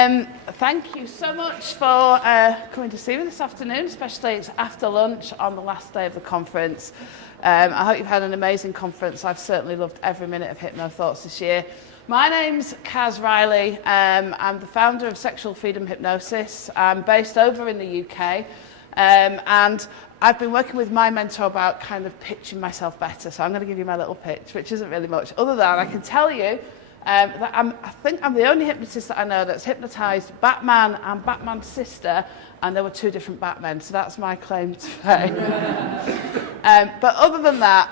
Thank you so much for coming to see me this afternoon, especially it's after lunch on the last day of the conference. I hope you've had an amazing conference. I've certainly loved every minute of Hypno Thoughts this year. My name's Kaz Riley. I'm the founder of Sexual Freedom Hypnosis. I'm based over in the UK, and I've been working with my mentor about kind of pitching myself better. So I'm going to give you my little pitch, which isn't really much. Other than I can tell you that I think I'm the only hypnotist that I know that's hypnotised Batman and Batman's sister, and there were two different Batmen, so that's my claim to fame. But other than that,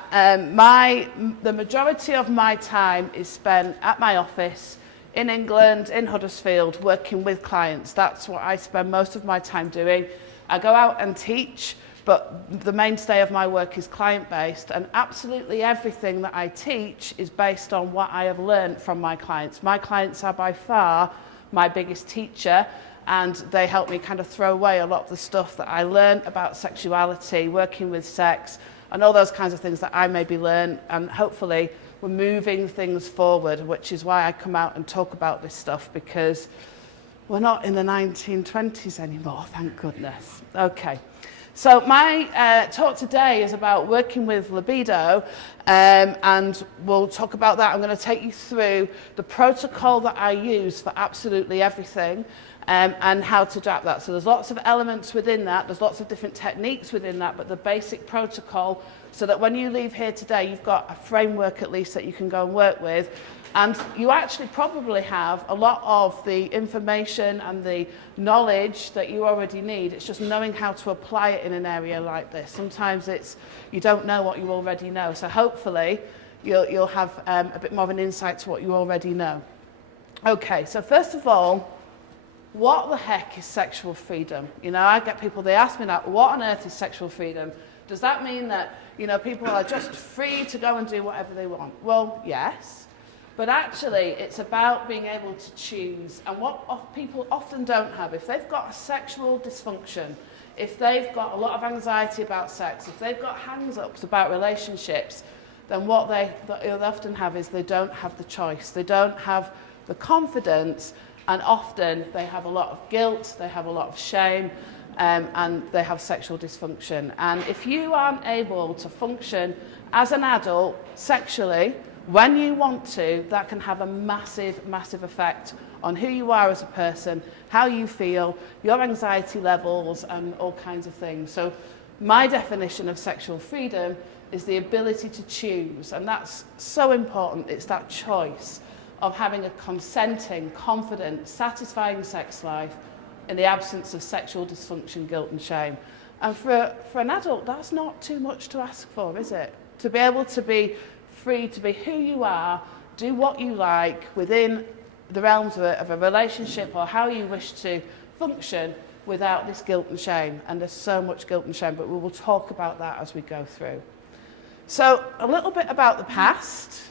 the majority of my time is spent at my office in England, in Huddersfield, working with clients. That's what I spend most of my time doing. I go out and teach, but the mainstay of my work is client-based, and absolutely everything that I teach is based on what I have learned from my clients. My clients are by far my biggest teacher, and they help me kind of throw away a lot of the stuff that I learned about sexuality, working with sex, and all those kinds of things that I maybe learned, and hopefully we're moving things forward, which is why I come out and talk about this stuff, because we're not in the 1920s anymore, thank goodness. Okay. So my talk today is about working with libido, and we'll talk about that. I'm going to take you through the protocol that I use for absolutely everything, and how to adapt that. So there's lots of elements within that, there's lots of different techniques within that, but the basic protocol, so that when you leave here today, you've got a framework at least that you can go and work with. And you actually probably have a lot of the information and the knowledge that you already need. It's just knowing how to apply it in an area like this. Sometimes you don't know what you already know. So hopefully you'll have a bit more of an insight to what you already know. Okay, so first of all, what the heck is sexual freedom? You know, I get people, they ask me that, what on earth is sexual freedom? Does that mean that, you know, people are just free to go and do whatever they want? Well, yes. But actually, it's about being able to choose. And what people often don't have, if they've got a sexual dysfunction, if they've got a lot of anxiety about sex, if they've got hangs-ups about relationships, then what they often have is they don't have the choice. They don't have the confidence, and often they have a lot of guilt, they have a lot of shame, and they have sexual dysfunction. And if you aren't able to function as an adult sexually, when you want to, that can have a massive, massive effect on who you are as a person, how you feel, your anxiety levels, and all kinds of things. So my definition of sexual freedom is the ability to choose, and that's so important. It's that choice of having a consenting, confident, satisfying sex life in the absence of sexual dysfunction, guilt, and shame. And for an adult, that's not too much to ask for, is it? To be able to be free to be who you are, do what you like within the realms of a relationship or how you wish to function without this guilt and shame. And there's so much guilt and shame, but we will talk about that as we go through. So a little bit about the past.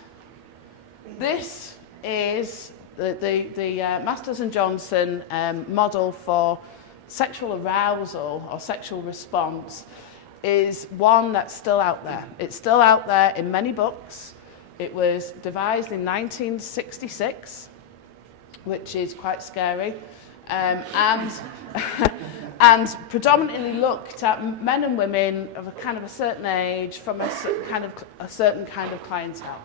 This is the Masters and Johnson model for sexual arousal or sexual response. Is one that's still out there. It's still out there in many books. It was devised in 1966, which is quite scary, and predominantly looked at men and women of a certain age from a certain kind of clientele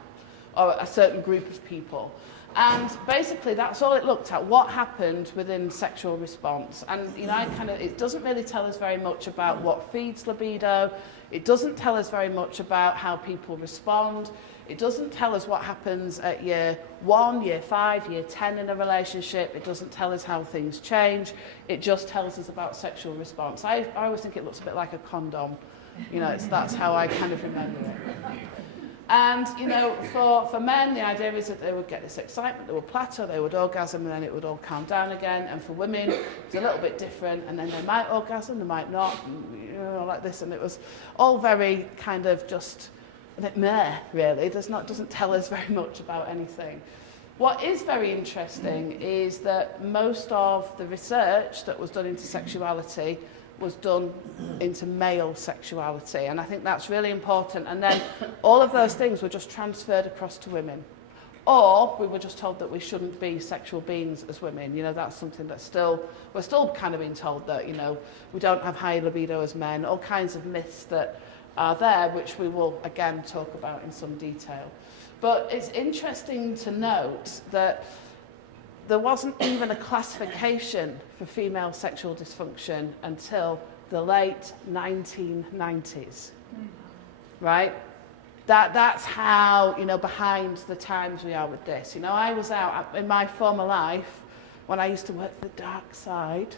or a certain group of people. And basically, that's all it looked at, what happened within sexual response. And, you know, it doesn't really tell us very much about what feeds libido. It doesn't tell us very much about how people respond. It doesn't tell us what happens at year 1, year 5, year 10 in a relationship. It doesn't tell us how things change. It just tells us about sexual response. I always think it looks a bit like a condom. You know, that's how I kind of remember it. And, you know, for men, the idea is that they would get this excitement, they would plateau, they would orgasm, and then it would all calm down again. And for women, it's a little bit different, and then they might orgasm, they might not, you know, like this. And it was all very kind of just a bit meh, really. Doesn't tell us very much about anything. What is very interesting is that most of the research that was done into sexuality was done into male sexuality, and I think that's really important. And then all of those things were just transferred across to women. Or we were just told that we shouldn't be sexual beings as women. You know, that's something that's we're still kind of being told that, you know, we don't have high libido as men, all kinds of myths that are there, which we will again talk about in some detail. But it's interesting to note that there wasn't even a classification for female sexual dysfunction until the late 1990s, right? That's how, you know, behind the times we are with this. You know, I was out in my former life, when I used to work for the dark side,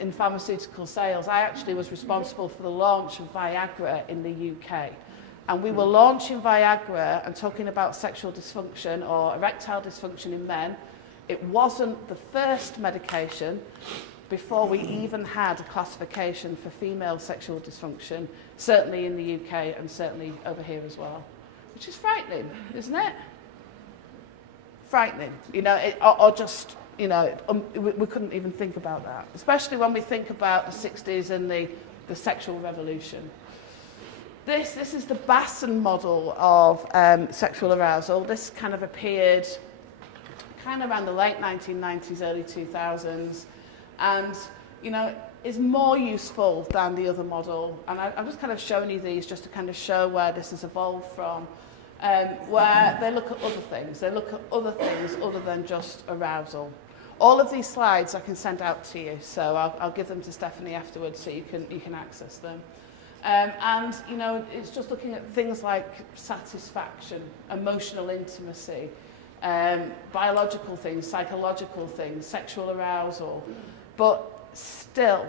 in pharmaceutical sales, I actually was responsible for the launch of Viagra in the UK. And we were launching Viagra and talking about sexual dysfunction or erectile dysfunction in men. It wasn't the first medication before we even had a classification for female sexual dysfunction, certainly in the UK and certainly over here as well, which is frightening, isn't it? Frightening, you know, or just, you know, we couldn't even think about that, especially when we think about the 60s and the sexual revolution. This is the Basin model of sexual arousal. This kind of appeared kind of around the late 1990s, early 2000s, and, you know, is more useful than the other model. And I'm just kind of showing you these just to kind of show where this has evolved from, where they look at other things. They look at other things other than just arousal. All of these slides I can send out to you, so I'll give them to Stephanie afterwards so you can access them. And, you know, it's just looking at things like satisfaction, emotional intimacy, biological things, psychological things, sexual arousal. But still,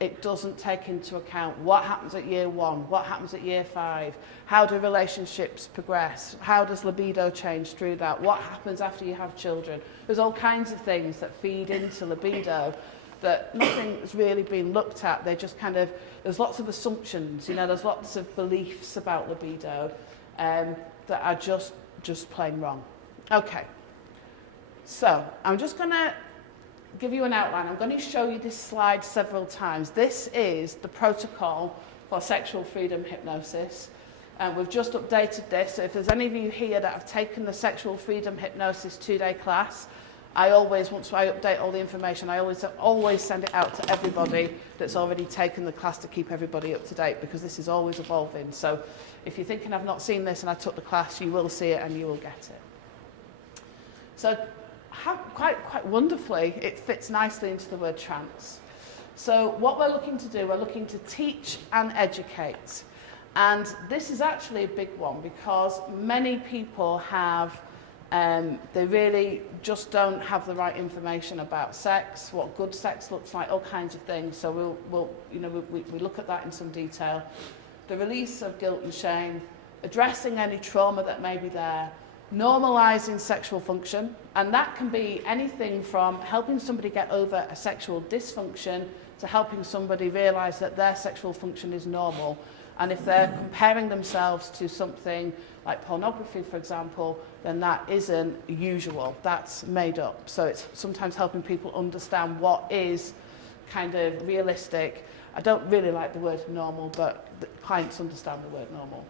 it doesn't take into account what happens at year 1, what happens at year 5, how do relationships progress, how does libido change through that, what happens after you have children. There's all kinds of things that feed into libido that nothing's really been looked at. They just kind of, there's lots of assumptions, you know, there's lots of beliefs about libido that are just plain wrong. Okay, so I'm just going to give you an outline. I'm going to show you this slide several times. This is the protocol for sexual freedom hypnosis. We've just updated this, so if there's any of you here that have taken the sexual freedom hypnosis 2-day class, once I update all the information, I always send it out to everybody that's already taken the class to keep everybody up to date, because this is always evolving. So if you're thinking I've not seen this and I took the class, you will see it and you will get it. So quite wonderfully, it fits nicely into the word trance. So what we're looking to do, we're looking to teach and educate. And this is actually a big one, because many people have, they really just don't have the right information about sex, what good sex looks like, all kinds of things. So we look at that in some detail. The release of guilt and shame, addressing any trauma that may be there, normalising sexual function, and that can be anything from helping somebody get over a sexual dysfunction to helping somebody realise that their sexual function is normal. And if they're comparing themselves to something like pornography, for example, then that isn't usual, that's made up. So it's sometimes helping people understand what is kind of realistic. I don't really like the word normal, but the clients understand the word normal.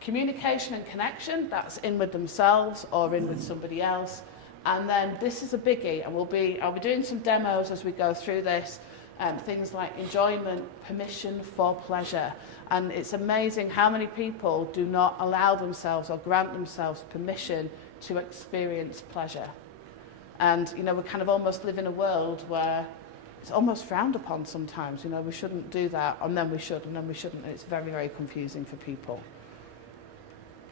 Communication and connection, that's in with themselves or in with somebody else. And then this is a biggie, and I'll be doing some demos as we go through this, things like enjoyment, permission for pleasure. And it's amazing how many people do not allow themselves or grant themselves permission to experience pleasure. And, you know, we kind of almost live in a world where it's almost frowned upon sometimes. You know, we shouldn't do that, and then we should, and then we shouldn't. And it's very, very confusing for people.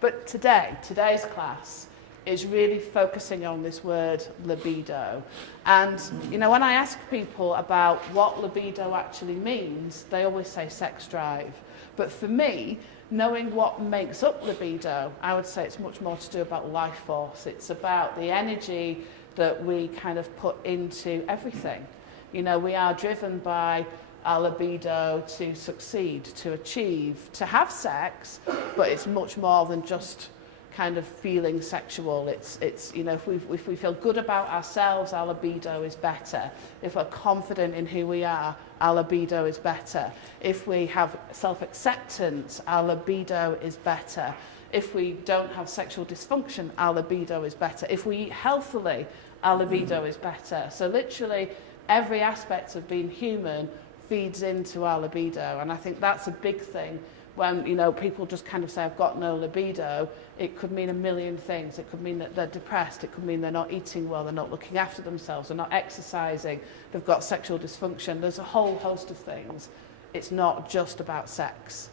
But today's class is really focusing on this word libido. And, you know, when I ask people about what libido actually means, they always say sex drive. But for me, knowing what makes up libido, I would say it's much more to do about life force. It's about the energy that we kind of put into everything. You know, we are driven by our libido to succeed, to achieve, to have sex, but it's much more than just kind of feeling sexual. It's you know, if we feel good about ourselves, our libido is better. If we're confident in who we are, our libido is better. If we have self-acceptance, our libido is better. If we don't have sexual dysfunction, our libido is better. If we eat healthily, our libido is better. So literally every aspect of being human feeds into our libido, and I think that's a big thing. When, you know, people just kind of say, I've got no libido, it could mean a million things. It could mean that they're depressed. It could mean they're not eating well. They're not looking after themselves. They're not exercising. They've got sexual dysfunction. There's a whole host of things. It's not just about sex.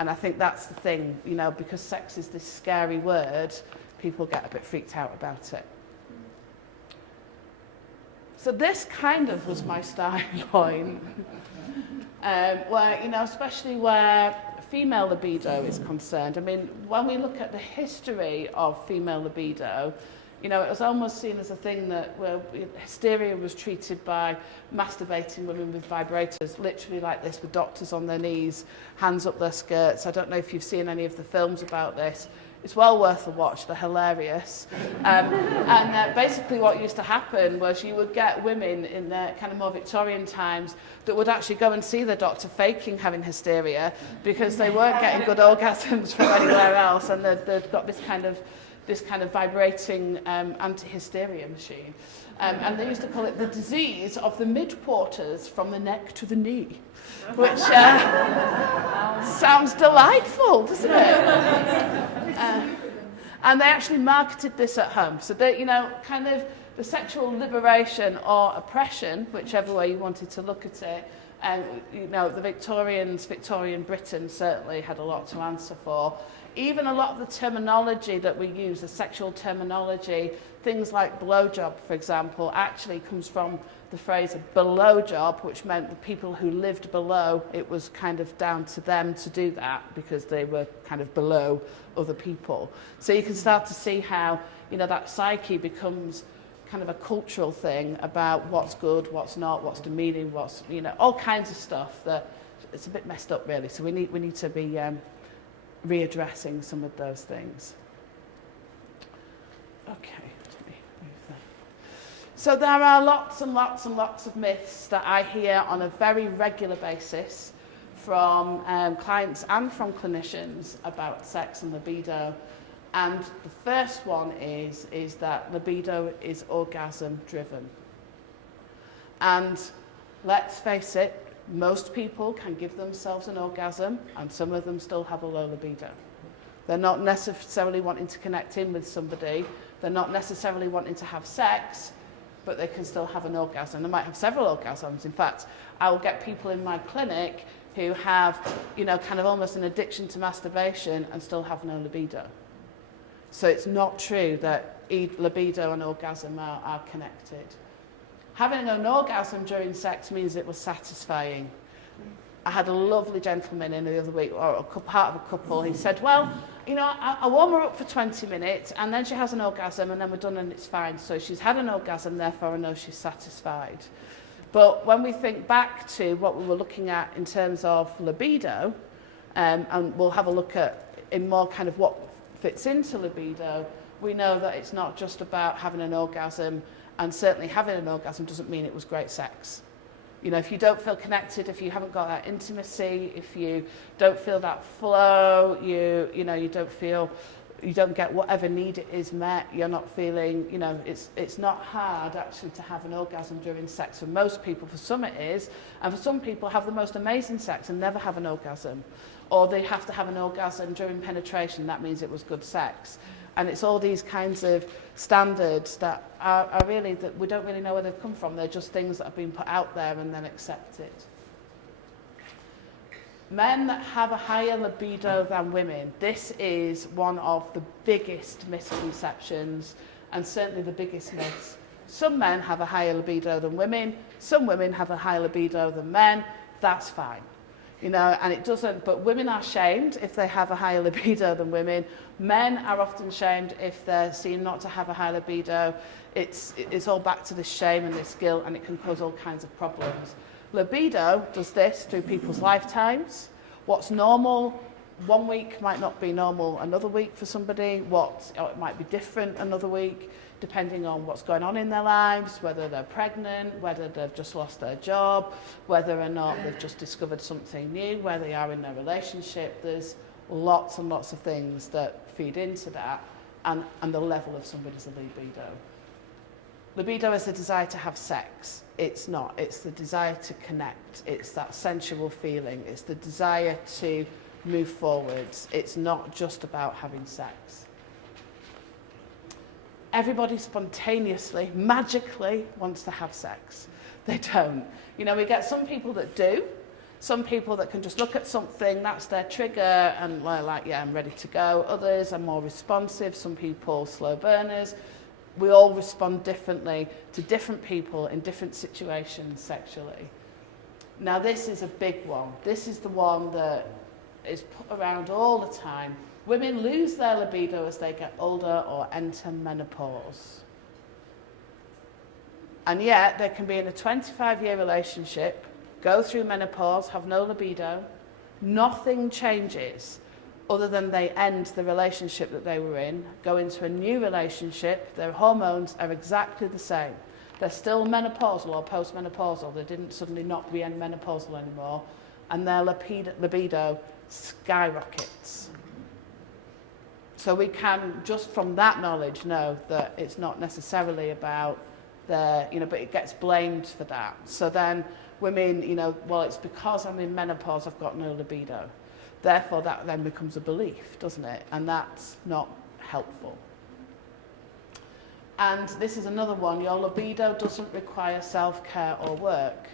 And I think that's the thing, you know, because sex is this scary word, people get a bit freaked out about it. So this kind of was my starting point, where, you know, especially where female libido is concerned. I mean, when we look at the history of female libido, you know, it was almost seen as a thing that where hysteria was treated by masturbating women with vibrators, literally like this, with doctors on their knees, hands up their skirts. I don't know if you've seen any of the films about this. It's well worth a watch. They're hilarious. Basically what used to happen was you would get women in the kind of more Victorian times that would actually go and see the doctor faking having hysteria because they weren't getting good orgasms from anywhere else, and they'd got this kind of vibrating anti-hysteria machine. And they used to call it the disease of the mid-quarters from the neck to the knee, which sounds delightful, doesn't it? And they actually marketed this at home. So they, you know, kind of the sexual liberation or oppression, whichever way you wanted to look at it, you know, the Victorian Britain certainly had a lot to answer for. Even a lot of the terminology that we use, the sexual terminology, things like blowjob, for example, actually comes from the phrase below job, which meant the people who lived below, it was kind of down to them to do that because they were kind of below other people. So you can start to see how, you know, that psyche becomes kind of a cultural thing about what's good, what's not, what's demeaning, what's, you know, all kinds of stuff that it's a bit messed up really. So we need to be readdressing some of those things. Okay. So there are lots and lots and lots of myths that I hear on a very regular basis from clients and from clinicians about sex and libido. And the first one is that libido is orgasm driven. And let's face it, most people can give themselves an orgasm and some of them still have a low libido. They're not necessarily wanting to connect in with somebody. They're not necessarily wanting to have sex, but they can still have an orgasm. They might have several orgasms. In fact, I will get people in my clinic who have, you know, kind of almost an addiction to masturbation and still have no libido. So it's not true that libido and orgasm are connected. Having an orgasm during sex means it was satisfying. I had a lovely gentleman in the other week, or part of a couple. He said, well, you know, I warm her up for 20 minutes and then she has an orgasm and then we're done and it's fine. So she's had an orgasm, therefore I know she's satisfied. But when we think back to what we were looking at in terms of libido, and we'll have a look at in more kind of what fits into libido, we know that it's not just about having an orgasm, and certainly having an orgasm doesn't mean it was great sex. You know, if you don't feel connected, if you haven't got that intimacy, if you don't feel that flow, you know, you don't get whatever need it is met, you're not feeling, you know, it's not hard actually to have an orgasm during sex for most people. For some it is, and for some people have the most amazing sex and never have an orgasm. Or they have to have an orgasm during penetration, that means it was good sex. And it's all these kinds of standards that are really, that we don't really know where they've come from. They're just things that have been put out there and then accepted. Men that have a higher libido than women, this is one of the biggest misconceptions and certainly the biggest myths. Some men have a higher libido than women, some women have a higher libido than men, that's fine. You know, and it doesn't, but women are shamed if they have a higher libido than women. Men are often shamed if they're seen not to have a high libido. It's all back to this shame and this guilt, and it can cause all kinds of problems. Libido does this through people's lifetimes. What's normal one week might not be normal another week for somebody, or it might be different another week, depending on what's going on in their lives, whether they're pregnant, whether they've just lost their job, whether or not they've just discovered something new, where they are in their relationship. There's lots and lots of things that feed into that, and the level of somebody's libido. Libido is the desire to have sex. It's not. It's the desire to connect. It's that sensual feeling. It's the desire to move forwards. It's not just about having sex. Everybody spontaneously, magically wants to have sex. They don't. You know, we get some people that do, some people that can just look at something, that's their trigger, and they're like, yeah, I'm ready to go. Others are more responsive, some people slow burners. We all respond differently to different people in different situations sexually. Now this is a big one. This is the one that is put around all the time. Women lose their libido as they get older or enter menopause. And yet they can be in a 25-year relationship, go through menopause, have no libido, nothing changes other than they end the relationship that they were in, go into a new relationship, their hormones are exactly the same. They're still menopausal or postmenopausal, they didn't suddenly not be menopausal anymore, and their libido skyrockets. So we can, just from that knowledge, know that it's not necessarily about their, but it gets blamed for that. So then women, well, it's because I'm in menopause, I've got no libido. Therefore, that then becomes a belief, doesn't it? And that's not helpful. And this is another one. Your libido doesn't require self-care or work.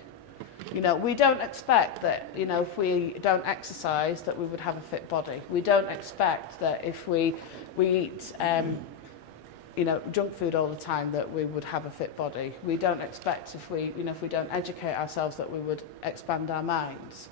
We don't expect that, if we don't exercise, that we would have a fit body. We don't expect that if we eat, junk food all the time, that we would have a fit body. We don't expect if we don't educate ourselves, that we would expand our minds.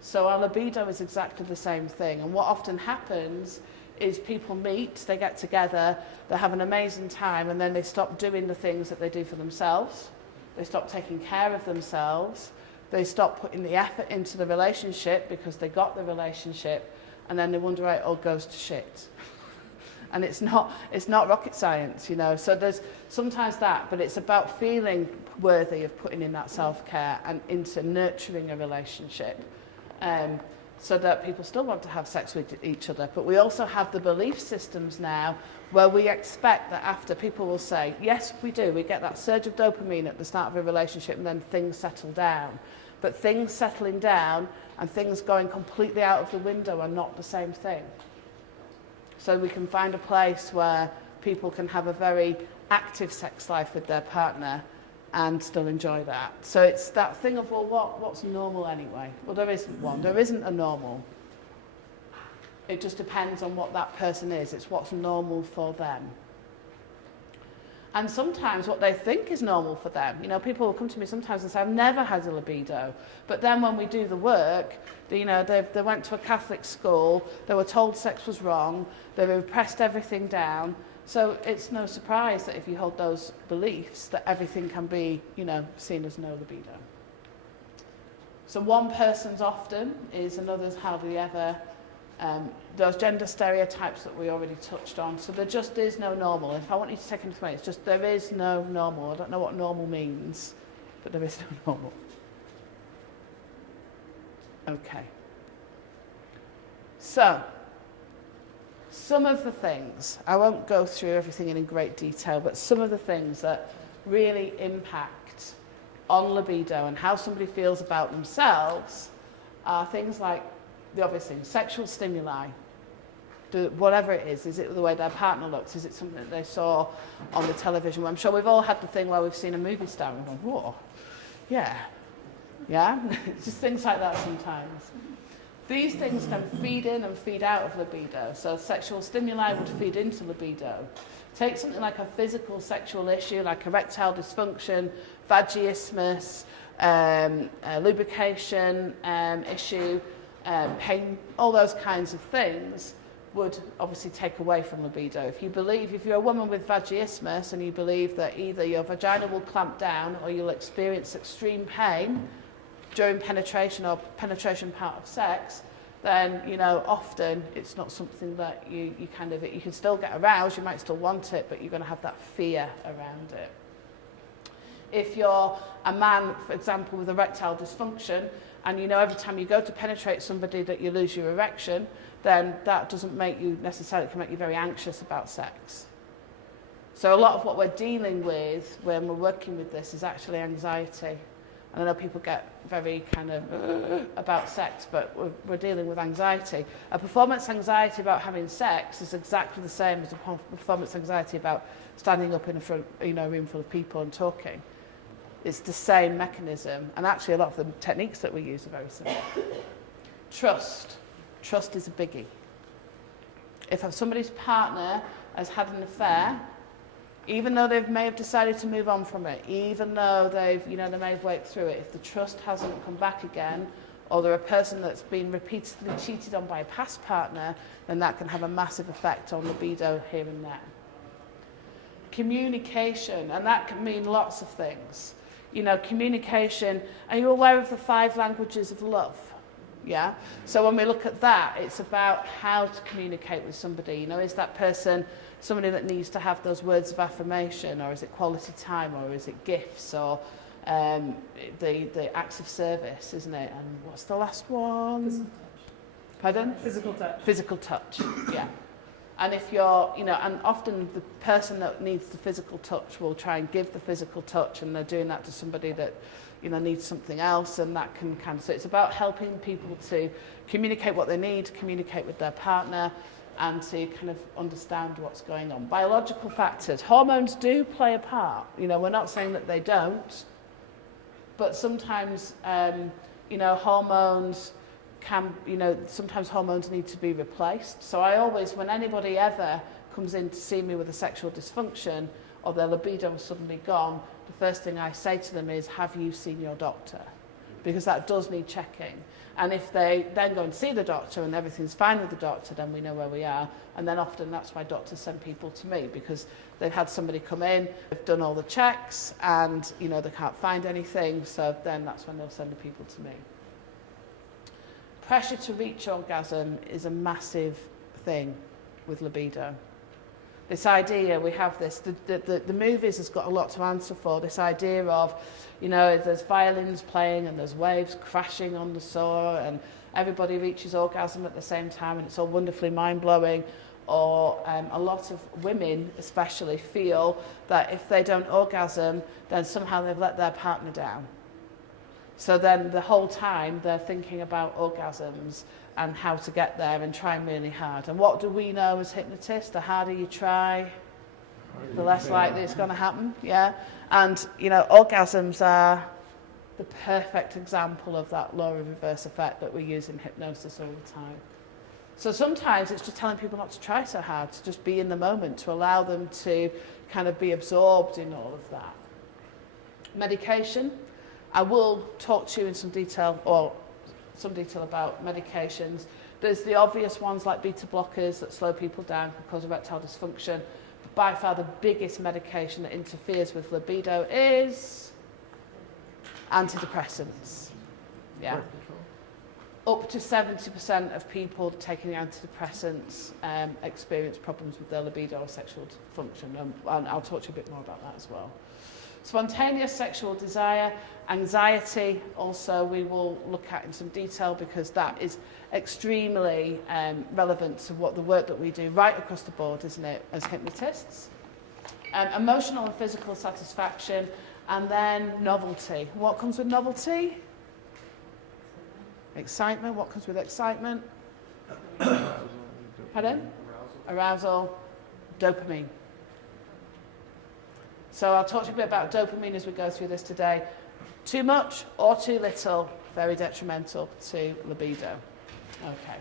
So our libido is exactly the same thing. And what often happens is people meet, they get together, they have an amazing time, and then they stop doing the things that they do for themselves. They stop taking care of themselves. They stop putting the effort into the relationship because they got the relationship, and then they wonder why it all goes to shit. And it's not rocket science, So there's sometimes that, but it's about feeling worthy of putting in that self-care and into nurturing a relationship. So that people still want to have sex with each other. But we also have the belief systems now where we expect that after, people will say, yes, we do. We get that surge of dopamine at the start of a relationship and then things settle down. But things settling down and things going completely out of the window are not the same thing. So we can find a place where people can have a very active sex life with their partner and still enjoy that. So it's that thing of, well, what's normal anyway? Well, there isn't one. There isn't a normal. It just depends on what that person is. It's what's normal for them. And sometimes what they think is normal for them. People will come to me sometimes and say, I've never had a libido. But then when we do the work, they went to a Catholic school, they were told sex was wrong, they repressed everything down. So it's no surprise that if you hold those beliefs, that everything can be, seen as no libido. So one person's often is another's hardly ever. Those gender stereotypes that we already touched on. So there just is no normal. If I want you to take anything away, it's just there is no normal. I don't know what normal means, but there is no normal. Okay. So, some of the things, I won't go through everything in great detail, but some of the things that really impact on libido and how somebody feels about themselves are things like the obvious things: sexual stimuli, whatever it is it the way their partner looks, is it something that they saw on the television? Well, I'm sure we've all had the thing where we've seen a movie star and gone, whoa, yeah, it's just things like that sometimes. These things can feed in and feed out of libido. So sexual stimuli would feed into libido. Take something like a physical sexual issue, like erectile dysfunction, vaginismus, lubrication issue, pain, all those kinds of things would obviously take away from libido. If you're a woman with vaginismus and you believe that either your vagina will clamp down or you'll experience extreme pain during penetration or penetration part of sex, then, you know, often it's not something that you can still get aroused, you might still want it, but you're going to have that fear around it. If you're a man, for example, with erectile dysfunction, and you know every time you go to penetrate somebody that you lose your erection, then that doesn't make you necessarily, can make you very anxious about sex. So a lot of what we're dealing with when we're working with this is actually anxiety. And I know people get very kind of about sex, but we're dealing with anxiety. A performance anxiety about having sex is exactly the same as a performance anxiety about standing up in a front, you know, room full of people and talking. It's the same mechanism, and actually a lot of the techniques that we use are very similar. Trust. Trust is a biggie. If somebody's partner has had an affair, even though they may have decided to move on from it, even though they may have worked through it, if the trust hasn't come back again, or they're a person that's been repeatedly cheated on by a past partner, then that can have a massive effect on libido here and there. Communication, and that can mean lots of things. You know, communication, are you aware of the 5 languages of love? Yeah? So when we look at that, it's about how to communicate with somebody. You know, is that person somebody that needs to have those words of affirmation, or is it quality time, or is it gifts, or the acts of service, isn't it? And what's the last one? Physical touch. Pardon? Physical touch. Physical touch, yeah. And if you're, you know, and often the person that needs the physical touch will try and give the physical touch, and they're doing that to somebody that, you know, needs something else, and that can kind of, so it's about helping people to communicate what they need, communicate with their partner, and to kind of understand what's going on. Biological factors. Hormones do play a part. You know, we're not saying that they don't, but sometimes, you know, hormones can, you know, sometimes hormones need to be replaced. So I always, when anybody ever comes in to see me with a sexual dysfunction or their libido is suddenly gone, the first thing I say to them is, have you seen your doctor? Because that does need checking. And if they then go and see the doctor and everything's fine with the doctor, then we know where we are. And then often that's why doctors send people to me, because they've had somebody come in, they've done all the checks, and, you know, they can't find anything. So then that's when they'll send the people to me. Pressure to reach orgasm is a massive thing with libido. This idea, we have this, the movies has got a lot to answer for, this idea of, you know, there's violins playing and there's waves crashing on the shore and everybody reaches orgasm at the same time and it's all wonderfully mind-blowing. Or a lot of women especially feel that if they don't orgasm, then somehow they've let their partner down. So then the whole time they're thinking about orgasms and how to get there and trying really hard. And what do we know as hypnotists? The harder you try, the less likely it's going to happen. Yeah. And, you know, orgasms are the perfect example of that law of reverse effect that we use in hypnosis all the time. So sometimes it's just telling people not to try so hard, to just be in the moment, to allow them to kind of be absorbed in all of that. Medication. I will talk to you in some detail about medications. There's the obvious ones like beta blockers that slow people down, can cause erectile dysfunction. But by far the biggest medication that interferes with libido is antidepressants. Yeah. Up to 70% of people taking the antidepressants experience problems with their libido or sexual function. And I'll talk to you a bit more about that as well. Spontaneous sexual desire, anxiety also we will look at in some detail because that is extremely relevant to what the work that we do right across the board, isn't it, as hypnotists. Emotional and physical satisfaction, and then novelty. What comes with novelty? Excitement. What comes with excitement? Pardon? Arousal. Dopamine. So I'll talk to you a bit about dopamine as we go through this today. Too much or too little, very detrimental to libido. Okay.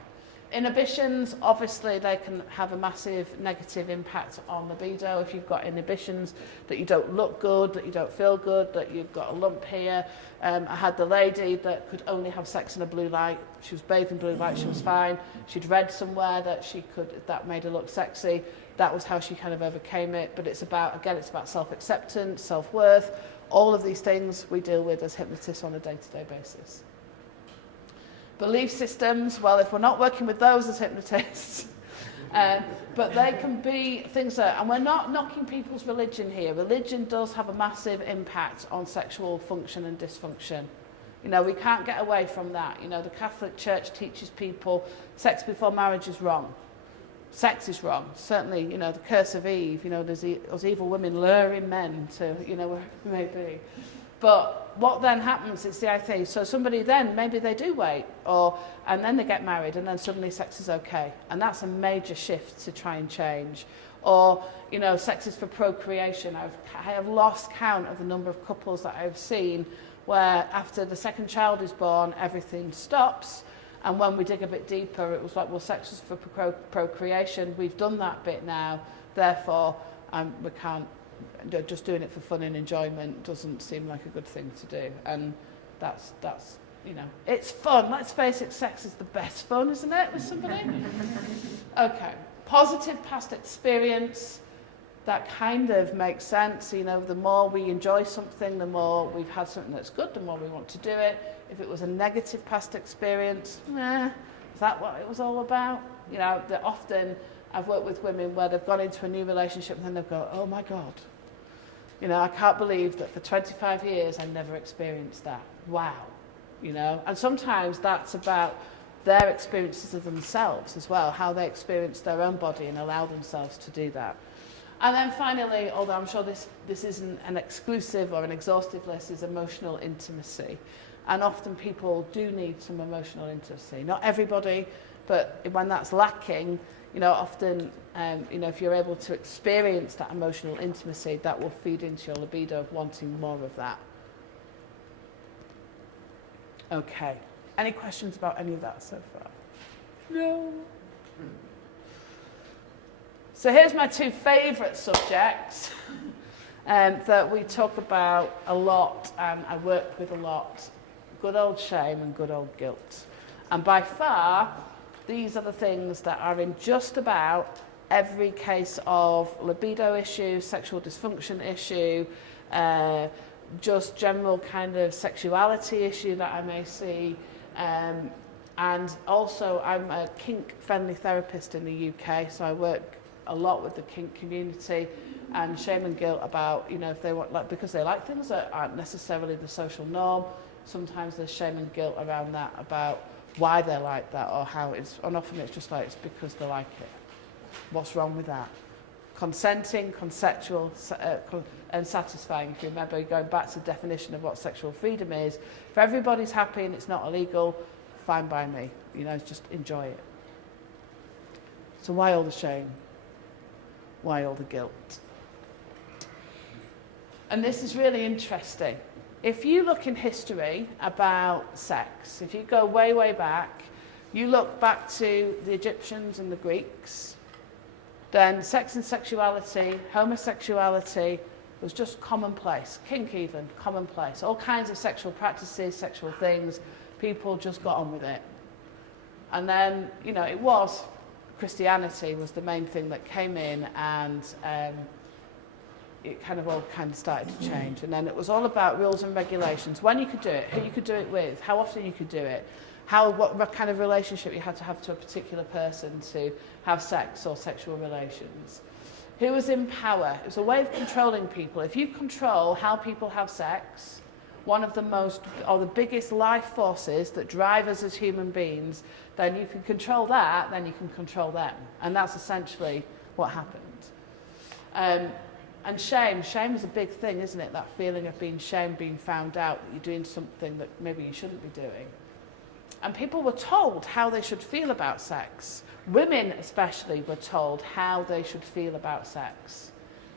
Inhibitions, obviously they can have a massive negative impact on libido. If you've got inhibitions, that you don't look good, that you don't feel good, that you've got a lump here. I had the lady that could only have sex in a blue light. She was bathed in blue light, she was fine. She'd read somewhere that made her look sexy. That was how she kind of overcame it. But it's about self-acceptance, self-worth. All of these things we deal with as hypnotists on a day-to-day basis. Belief systems, well, if we're not working with those as hypnotists, but they can be things that, and we're not knocking people's religion here. Religion does have a massive impact on sexual function and dysfunction. You know, we can't get away from that. You know, the Catholic Church teaches people sex before marriage is wrong. Sex is wrong. Certainly, you know, the curse of Eve, you know, there's those evil women luring men to, you know, wherever it may be. But what then happens is the idea, so somebody then, maybe they do wait, and then they get married, and then suddenly sex is okay. And that's a major shift to try and change. Or, you know, sex is for procreation. I have lost count of the number of couples that I've seen where after the second child is born, everything stops. And when we dig a bit deeper, it was like, well, sex is for procreation. We've done that bit now. Therefore, we can't, just doing it for fun and enjoyment doesn't seem like a good thing to do. And that's you know, it's fun. Let's face it, sex is the best fun, isn't it, with somebody? Okay. Positive past experience. That kind of makes sense. You know, the more we enjoy something, the more we've had something that's good, the more we want to do it. If it was a negative past experience, is that what it was all about? You know, that often I've worked with women where they've gone into a new relationship and then they've gone, oh my God, you know, I can't believe that for 25 years I never experienced that. Wow. You know, and sometimes that's about their experiences of themselves as well, how they experience their own body and allow themselves to do that. And then finally, although I'm sure this isn't an exclusive or an exhaustive list, is emotional intimacy. And often people do need some emotional intimacy. Not everybody, but when that's lacking, you know, often, you know, if you're able to experience that emotional intimacy, that will feed into your libido of wanting more of that. Okay. Any questions about any of that so far? No. So here's my two favourite subjects that we talk about a lot and I work with a lot. Good old shame and good old guilt. And by far, these are the things that are in just about every case of libido issue, sexual dysfunction issue, just general kind of sexuality issue that I may see. And also, I'm a kink-friendly therapist in the UK, so I work a lot with the kink community and shame and guilt about, you know, if they want, like, because they like things that aren't necessarily the social norm, sometimes there's shame and guilt around that, about why they're like that or how it's, and often it's just like, it's because they like it. What's wrong with that? Consenting, consensual, and satisfying. If you remember, going back to the definition of what sexual freedom is, if everybody's happy and it's not illegal, fine by me. You know, just enjoy it. So why all the shame? Why all the guilt? And this is really interesting. If you look in history about sex, if you go way, way back, you look back to the Egyptians and the Greeks, then sex and sexuality, homosexuality was just commonplace, kink even, commonplace. All kinds of sexual practices, sexual things, people just got on with it. And then, you know, it was, Christianity was the main thing that came in and it kind of all kind of started to change. And then it was all about rules and regulations, when you could do it, who you could do it with, how often you could do it, what kind of relationship you had to a particular person to have sex or sexual relations. Who was in power? It was a way of controlling people. If you control how people have sex, one of the most, or the biggest life forces that drive us as human beings, then you can control that, then you can control them. And that's essentially what happened. And shame is a big thing, isn't it? That feeling of being shamed, being found out that you're doing something that maybe you shouldn't be doing. And people were told how they should feel about sex. Women especially were told how they should feel about sex,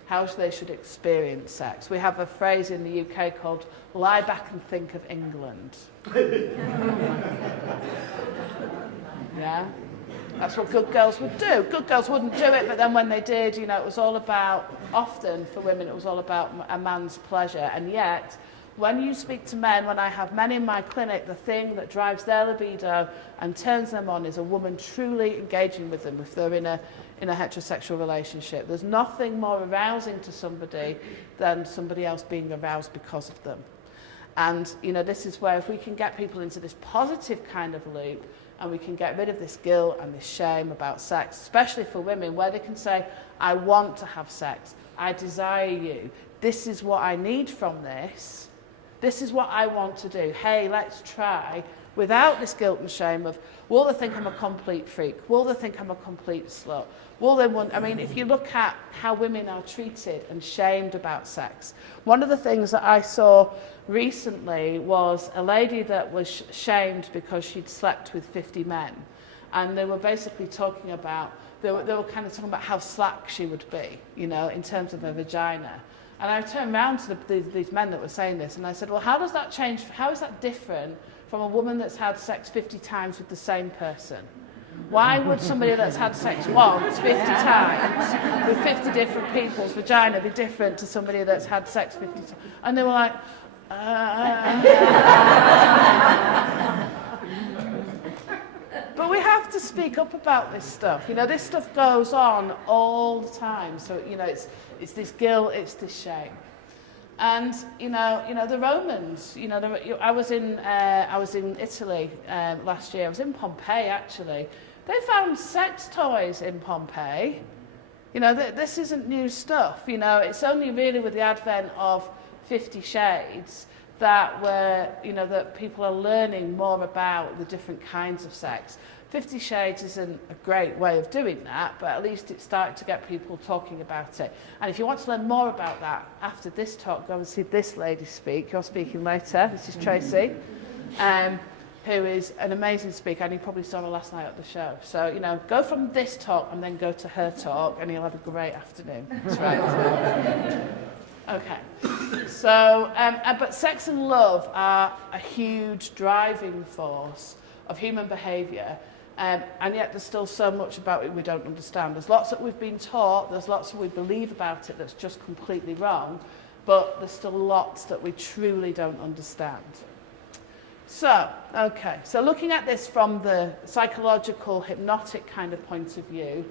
how they should experience sex. We have a phrase in the UK called lie back and think of England. Yeah? That's what good girls would do. Good girls wouldn't do it, but then when they did, you know, it was all about, often for women, it was all about a man's pleasure. And yet, when you speak to men, when I have men in my clinic, the thing that drives their libido and turns them on is a woman truly engaging with them if they're in a heterosexual relationship. There's nothing more arousing to somebody than somebody else being aroused because of them. And, you know, this is where if we can get people into this positive kind of loop, and we can get rid of this guilt and this shame about sex, especially for women, where they can say, I want to have sex, I desire you, this is what I need from this, this is what I want to do, hey, let's try, without this guilt and shame of, will they think I'm a complete freak, will they think I'm a complete slut, will they want, I mean, if you look at how women are treated and shamed about sex, one of the things that I saw recently was a lady that was shamed because she'd slept with 50 men, and they were basically talking about, they were kind of talking about how slack she would be, you know, in terms of her vagina. And I turned around to these men that were saying this, and I said, well, how does that change, how is that different from a woman that's had sex 50 times with the same person? Why would somebody that's had sex once 50 times with 50 different people's vagina be different to somebody that's had sex 50 times? And they were like, But we have to speak up about this stuff. You know, this stuff goes on all the time. So, you know, it's this guilt, it's this shame. And you know, the Romans. You know, I was in Italy last year. I was in Pompeii actually. They found sex toys in Pompeii. You know, this isn't new stuff. You know, it's only really with the advent of 50 Shades that that people are learning more about the different kinds of sex. 50 Shades isn't a great way of doing that, but at least it's starting to get people talking about it. And if you want to learn more about that, after this talk, go and see this lady speak. You're speaking later. This is Tracy, who is an amazing speaker, and you probably saw her last night at the show. So, you know, go from this talk and then go to her talk, and you'll have a great afternoon. That's right. Okay. So, but sex and love are a huge driving force of human behaviour. And yet there's still so much about it we don't understand. There's lots that we've been taught, there's lots that we believe about it that's just completely wrong, but there's still lots that we truly don't understand. So, okay, so looking at this from the psychological, hypnotic kind of point of view,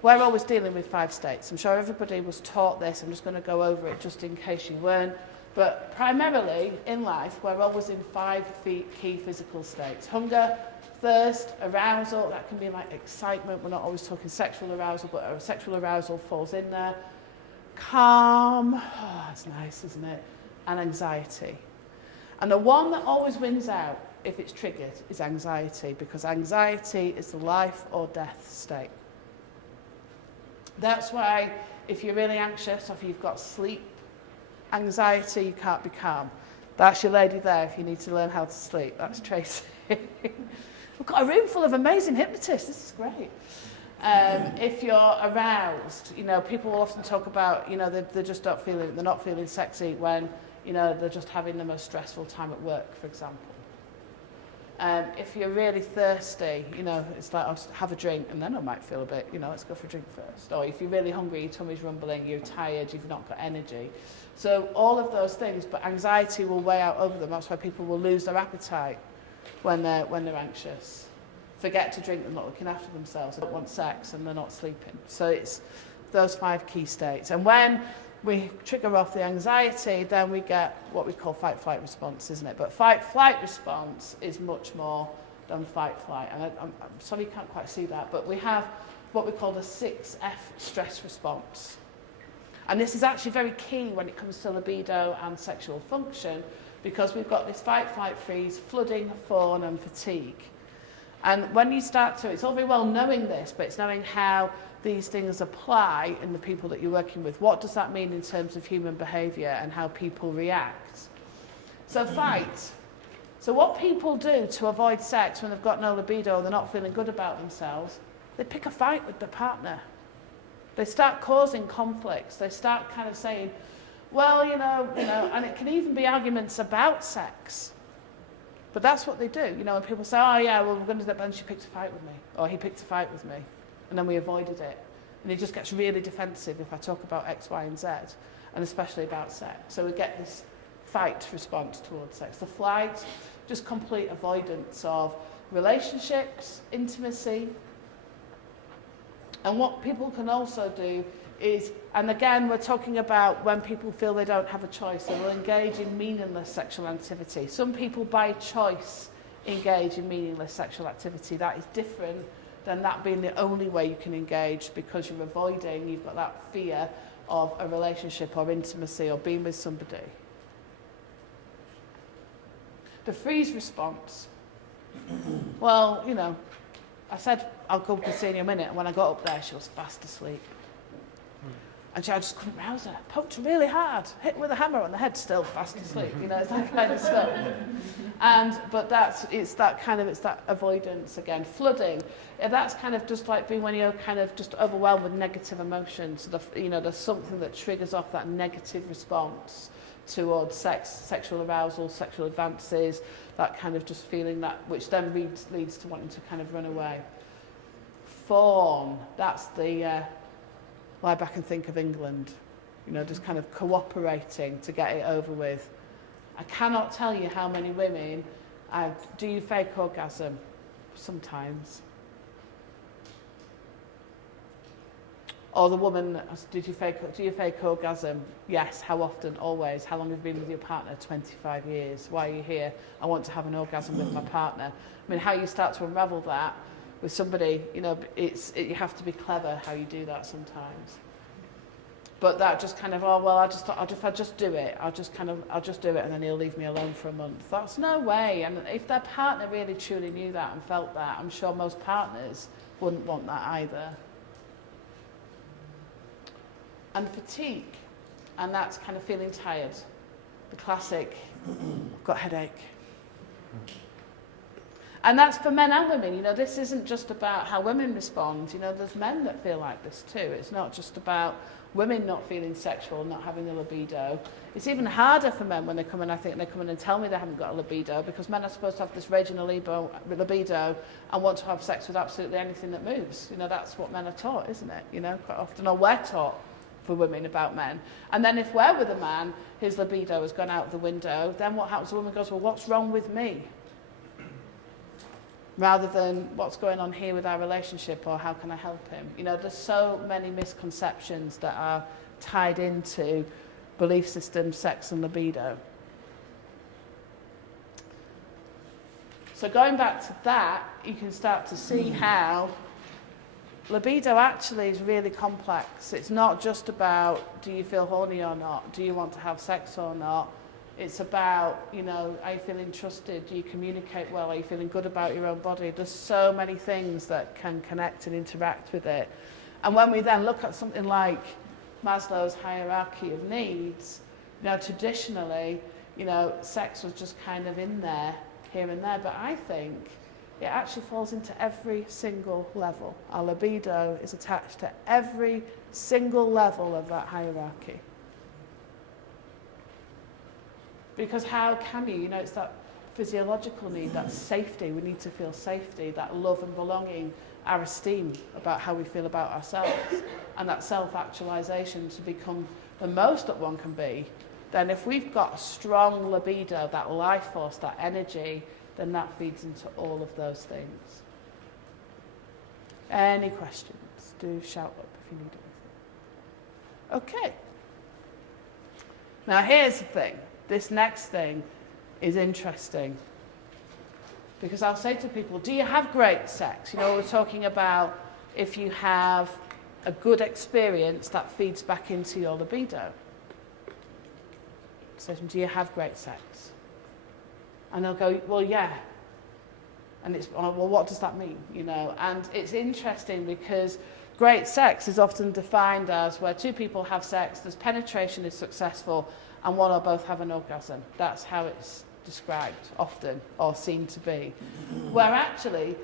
we're always dealing with 5 states. I'm sure everybody was taught this. I'm just going to go over it just in case you weren't. But primarily, in life, we're always in 5 key physical states. Hunger, thirst, arousal, that can be like excitement. We're not always talking sexual arousal, but sexual arousal falls in there. Calm, oh, that's nice, isn't it? And anxiety. And the one that always wins out, if it's triggered, is anxiety, because anxiety is the life or death state. That's why if you're really anxious or if you've got sleep anxiety, you can't be calm. That's your lady there if you need to learn how to sleep. That's Tracy. We've got a room full of amazing hypnotists. This is great. If you're aroused, you know, people will often talk about, you know, they're just not feeling sexy when, you know, they're just having the most stressful time at work, for example. If you're really thirsty, you know, it's like, I'll just have a drink and then I might feel a bit, you know, let's go for a drink first. Or if you're really hungry, your tummy's rumbling, you're tired, you've not got energy. So all of those things, but anxiety will weigh out over them. That's why people will lose their appetite when they're anxious. Forget to drink, they're not looking after themselves, they don't want sex and they're not sleeping. So it's those 5 key states. And when we trigger off the anxiety, then we get what we call fight-flight response, isn't it? But fight-flight response is much more than fight-flight. And I'm sorry you can't quite see that, but we have what we call the 6F stress response. And this is actually very key when it comes to libido and sexual function, because we've got this fight-flight freeze, flooding, fawn, and fatigue. And when you start to, it's all very well knowing this, but it's knowing how these things apply in the people that you're working with. What does that mean in terms of human behaviour and how people react? So fight. So what people do to avoid sex when they've got no libido or they're not feeling good about themselves, they pick a fight with their partner. They start causing conflicts. They start kind of saying, well, you know, and it can even be arguments about sex. But that's what they do. You know, when people say, oh yeah, well, we're going to do that, but then she picked a fight with me. Or he picked a fight with me. And then we avoided it. And he just gets really defensive if I talk about X, Y, and Z, and especially about sex. So we get this fight response towards sex. The flight, just complete avoidance of relationships, intimacy, And what people can also do is, and again, we're talking about when people feel they don't have a choice, they will engage in meaningless sexual activity. Some people by choice engage in meaningless sexual activity. That is different than that being the only way you can engage because you're avoiding, you've got that fear of a relationship or intimacy or being with somebody. The freeze response. Well, you know, I said, I'll go up and see in a minute. And when I got up there, she was fast asleep. And I just couldn't rouse her. Poked her really hard. Hit her with a hammer on the head, still fast asleep. You know, it's that kind of stuff. But it's that avoidance again. Flooding. That's kind of just like being when you're kind of just overwhelmed with negative emotions. So there's something that triggers off that negative response towards sex, sexual arousal, sexual advances, that kind of just feeling that, which then leads to wanting to kind of run away. Fawn, that's the lie back and think of England, you know, just kind of cooperating to get it over with. I cannot tell you how many women, do you fake orgasm? Sometimes. Or the woman, do you fake orgasm? Yes. How often? Always. How long have you been with your partner? 25 years. Why are you here? I want to have an orgasm with my partner. I mean, how you start to unravel that with somebody, you know, you have to be clever how you do that sometimes. But that just kind of, I'll just do it. I'll just do it, and then he'll leave me alone for a month. That's no way. And if their partner really truly knew that and felt that, I'm sure most partners wouldn't want that either. And fatigue, and that's kind of feeling tired. The classic, I've got a headache. And that's for men and women. You know, this isn't just about how women respond. You know, there's men that feel like this too. It's not just about women not feeling sexual, not having the libido. It's even harder for men when they come in. I think they come in and tell me they haven't got a libido, because men are supposed to have this raging libido and want to have sex with absolutely anything that moves. You know, that's what men are taught, isn't it? You know, quite often, or we're taught for women about men. And then if we're with a man, his libido has gone out the window, then what happens? The woman goes, well, what's wrong with me? Rather than what's going on here with our relationship, or how can I help him? You know, there's so many misconceptions that are tied into belief systems, sex and libido. So going back to that, you can start to see how libido actually is really complex. It's not just about, do you feel horny or not? Do you want to have sex or not? It's about, you know, are you feeling trusted? Do you communicate well? Are you feeling good about your own body? There's so many things that can connect and interact with it. And when we then look at something like Maslow's hierarchy of needs, you know, traditionally, you know, sex was just kind of in there, here and there. But I think it actually falls into every single level. Our libido is attached to every single level of that hierarchy. Because how can you know, it's that physiological need, that safety. We need to feel safety, that love and belonging, our esteem about how we feel about ourselves, and that self-actualization to become the most that one can be. Then if we've got a strong libido, that life force, that energy, then that feeds into all of those things. Any questions? Do shout up if you need anything. Okay. Now here's the thing. This next thing is interesting, because I'll say to people, do you have great sex? You know, we're talking about if you have a good experience that feeds back into your libido. So do you have great sex? And they'll go, well, yeah. And it's, well, what does that mean? You know, and it's interesting because great sex is often defined as where two people have sex, there's penetration is successful, and one or both have an orgasm. That's how it's described often, or seen to be. Where actually,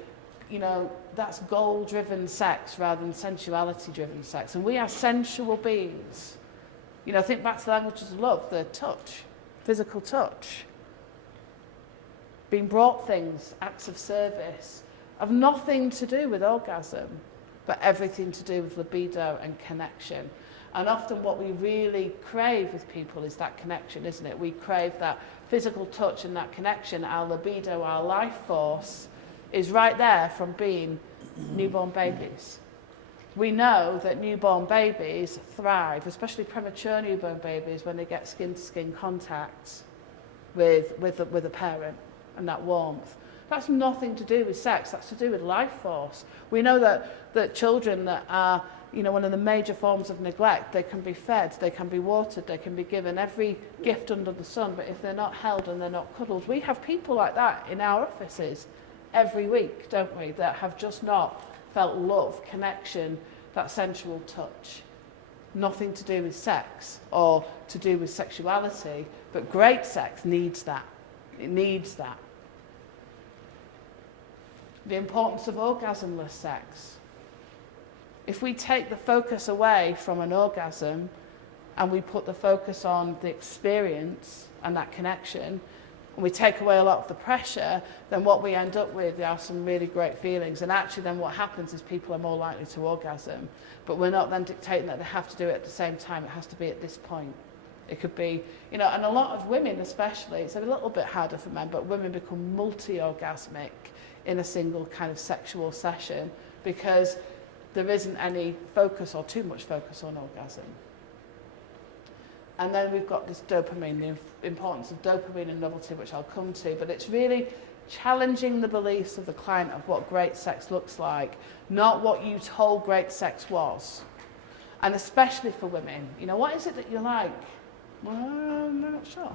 you know, that's goal-driven sex rather than sensuality-driven sex. And we are sensual beings. You know, think back to the languages of love, the touch, physical touch. Being brought things, acts of service, have nothing to do with orgasm, but everything to do with libido and connection. And often what we really crave with people is that connection, isn't it? We crave that physical touch and that connection. Our libido, our life force is right there from being newborn babies. We know that newborn babies thrive, especially premature newborn babies, when they get skin-to-skin contact with a parent and that warmth. That's nothing to do with sex, that's to do with life force. We know that children that are, one of the major forms of neglect, they can be fed, they can be watered, they can be given every gift under the sun, but if they're not held and they're not cuddled, we have people like that in our offices every week, don't we, that have just not felt love, connection, that sensual touch. Nothing to do with sex or to do with sexuality, but great sex needs that. It needs that. The importance of orgasmless sex. If we take the focus away from an orgasm and we put the focus on the experience and that connection, and we take away a lot of the pressure, then what we end up with are some really great feelings. And actually then what happens is people are more likely to orgasm. But we're not then dictating that they have to do it at the same time. It has to be at this point. It could be, and a lot of women especially, it's a little bit harder for men, but women become multi-orgasmic in a single kind of sexual session because there isn't any focus or too much focus on orgasm. And then we've got this dopamine, the importance of dopamine and novelty, which I'll come to, but it's really challenging the beliefs of the client of what great sex looks like, not what you told great sex was. And especially for women, what is it that you like? Well, I'm not sure.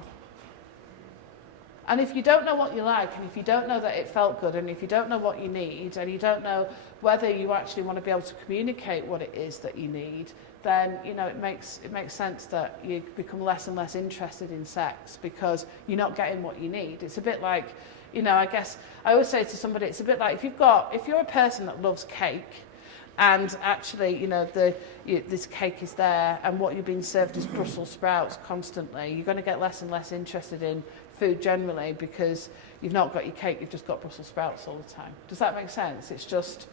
And if you don't know what you like, and if you don't know that it felt good, and if you don't know what you need, and you don't know whether you actually want to be able to communicate what it is that you need, then it makes sense that you become less and less interested in sex because you're not getting what you need. It's a bit like, I guess I always say to somebody, it's a bit like if you're a person that loves cake, and actually, this cake is there, and what you're being served is Brussels sprouts constantly, you're going to get less and less interested in food generally because you've not got your cake, you've just got Brussels sprouts all the time. Does that make sense? It's just,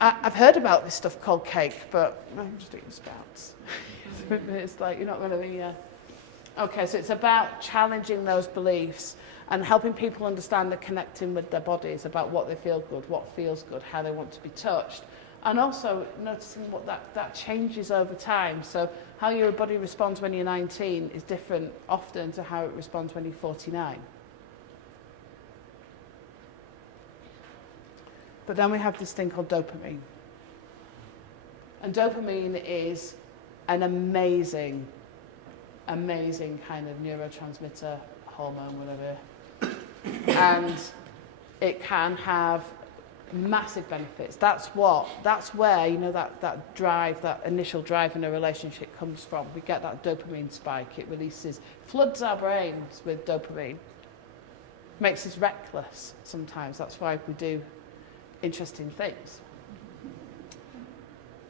I've heard about this stuff called cake, but I'm just eating sprouts. It's like, you're not going to be, Okay, so it's about challenging those beliefs and helping people understand that connecting with their bodies, about what they feel good, what feels good, how they want to be touched. And also noticing what that changes over time. So how your body responds when you're 19 is different often to how it responds when you're 49. But then we have this thing called dopamine. And dopamine is an amazing kind of neurotransmitter, hormone, whatever. And it can have massive benefits. That's where, that drive, that initial drive in a relationship comes from. We get that dopamine spike. It floods our brains with dopamine. Makes us reckless sometimes. That's why we do interesting things.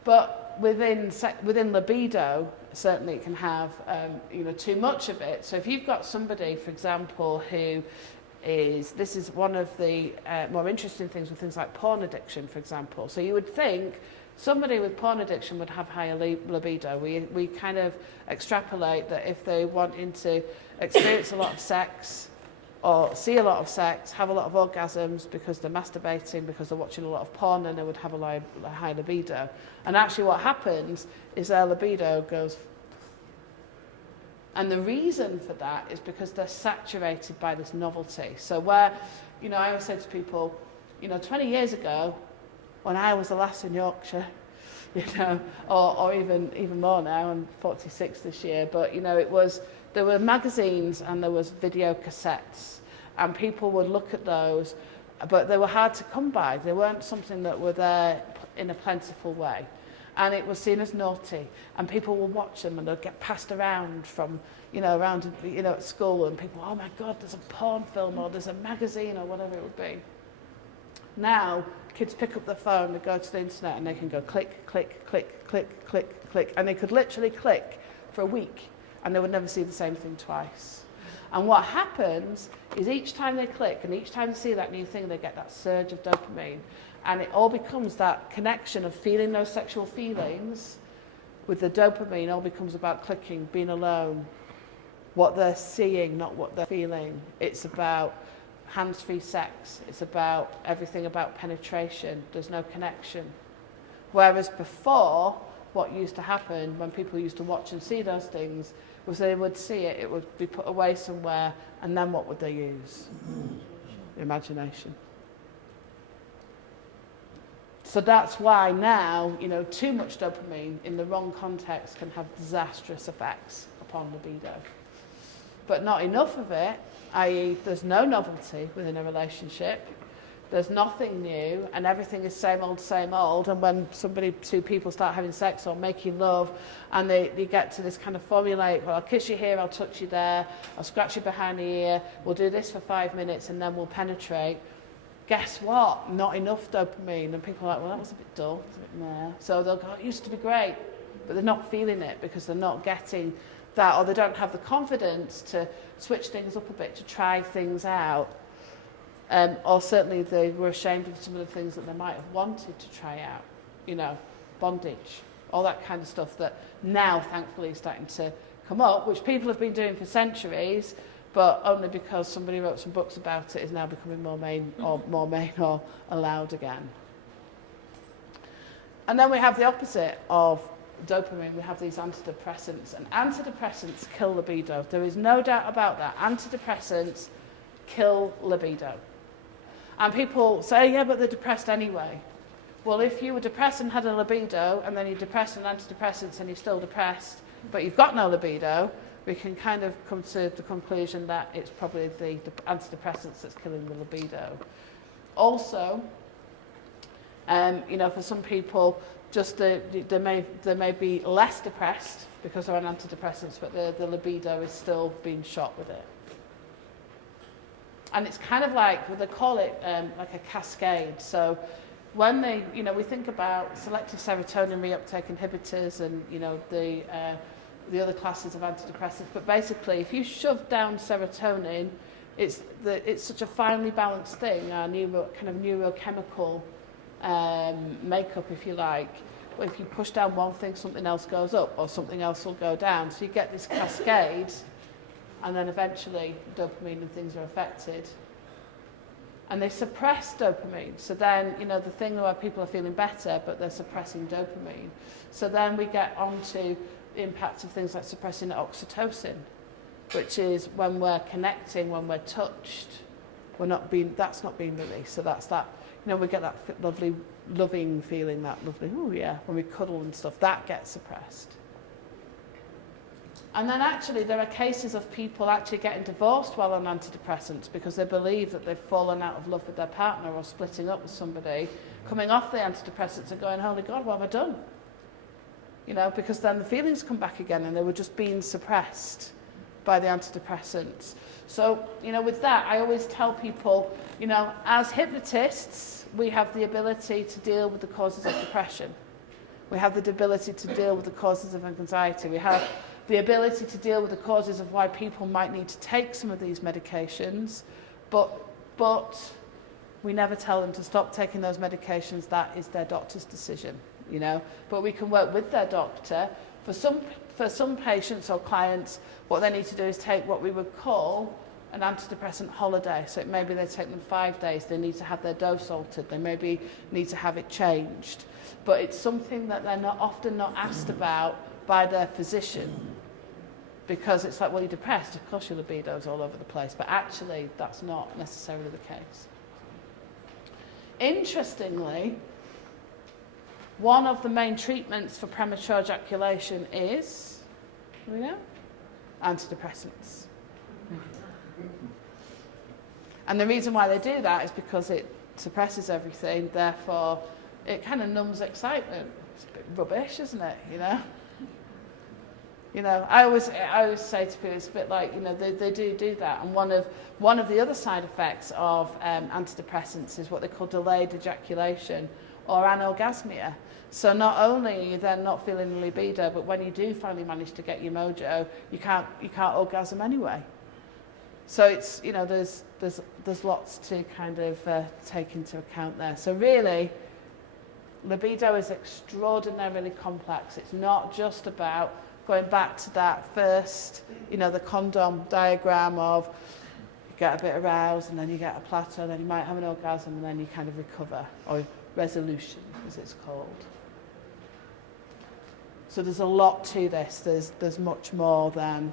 But within libido, certainly it can have, too much of it. So if you've got somebody, for example, this is one of the more interesting things with things like porn addiction, for example. So you would think somebody with porn addiction would have higher libido. We kind of extrapolate that if they wanting to experience a lot of sex or see a lot of sex, have a lot of orgasms because they're masturbating, because they're watching a lot of porn, then they would have a high libido. And actually what happens is their libido goes. And the reason for that is because they're saturated by this novelty. So where, I always say to people, 20 years ago, when I was the last in Yorkshire, or even more now, I'm 46 this year, but, there were magazines and there was video cassettes, and people would look at those, but they were hard to come by. They weren't something that were there in a plentiful way. And it was seen as naughty, and people would watch them, and they'd get passed around from, around, at school, and people, oh my God, there's a porn film, or there's a magazine, or whatever it would be. Now, kids pick up their phone, they go to the internet, and they can go click, click, click, click, click, click, and they could literally click for a week, and they would never see the same thing twice. And what happens is each time they click, and each time they see that new thing, they get that surge of dopamine. And it all becomes that connection of feeling those sexual feelings with the dopamine. All becomes about clicking, being alone, what they're seeing, not what they're feeling. It's about hands-free sex. It's about everything about penetration. There's no connection. Whereas before, what used to happen when people used to watch and see those things was they would see it, it would be put away somewhere, and then what would they use? Imagination. So that's why now, too much dopamine in the wrong context can have disastrous effects upon libido. But not enough of it, i.e. there's no novelty within a relationship, there's nothing new, and everything is same old, and when two people start having sex or making love, and they get to this kind of formulaic, well, I'll kiss you here, I'll touch you there, I'll scratch you behind the ear, we'll do this for 5 minutes, and then we'll penetrate. Guess what? Not enough dopamine. And people are like, well, that was a bit dull. It's a bit meh. So they'll go, it used to be great. But they're not feeling it because they're not getting that, or they don't have the confidence to switch things up a bit, to try things out. Or certainly they were ashamed of some of the things that they might have wanted to try out. Bondage, all that kind of stuff that now, thankfully, is starting to come up, which people have been doing for centuries, but only because somebody wrote some books about it is now becoming more main or allowed again. And then we have the opposite of dopamine. We have these antidepressants, and antidepressants kill libido. There is no doubt about that. Antidepressants kill libido. And people say, yeah, but they're depressed anyway. Well, if you were depressed and had a libido, and then you're depressed on antidepressants and you're still depressed, but you've got no libido, we can kind of come to the conclusion that it's probably the antidepressants that's killing the libido. Also, for some people, just they may be less depressed because they're on antidepressants, but the libido is still being shot with it. And it's kind of like, they call it like a cascade. So when we think about selective serotonin reuptake inhibitors and, the other classes of antidepressants, but basically if you shove down serotonin, it's such a finely balanced thing, our neurochemical makeup, if you like. Well, if you push down one thing, something else goes up, or something else will go down. So you get this cascade, and then eventually dopamine and things are affected. And they suppress dopamine. So then, the thing where people are feeling better, but they're suppressing dopamine. So then we get onto the impacts of things like suppressing oxytocin, which is when we're connecting, when we're touched, that's not being released. So that's that, we get that lovely, loving feeling, that lovely, oh yeah, when we cuddle and stuff, that gets suppressed. And then actually there are cases of people actually getting divorced while on antidepressants because they believe that they've fallen out of love with their partner or splitting up with somebody, coming off the antidepressants and going, holy God, what have I done? Because then the feelings come back again and they were just being suppressed by the antidepressants. So, with that, I always tell people, as hypnotists, we have the ability to deal with the causes of depression. We have the ability to deal with the causes of anxiety. We have the ability to deal with the causes of why people might need to take some of these medications, but we never tell them to stop taking those medications. That is their doctor's decision, But we can work with their doctor. For some patients or clients, what they need to do is take what we would call an antidepressant holiday. So maybe they take them 5 days. They need to have their dose altered. They maybe need to have it changed. But it's something that they're often not asked about by their physician, because it's like, well, you're depressed, of course your libido's all over the place, but actually that's not necessarily the case. Interestingly, one of the main treatments for premature ejaculation is, antidepressants. And the reason why they do that is because it suppresses everything, therefore it kind of numbs excitement. It's a bit rubbish, isn't it, I always say to people, it's a bit like, they do that. And one of the other side effects of antidepressants is what they call delayed ejaculation or anorgasmia. So not only are you then not feeling libido, but when you do finally manage to get your mojo, you can't orgasm anyway. So it's, there's lots to kind of take into account there. So really, libido is extraordinarily complex. It's not just about going back to that first, the condom diagram of, You get a bit aroused, and then you get a plateau, then you might have an orgasm, and then you kind of recover, or resolution, as it's called. So there's a lot to this. There's much more than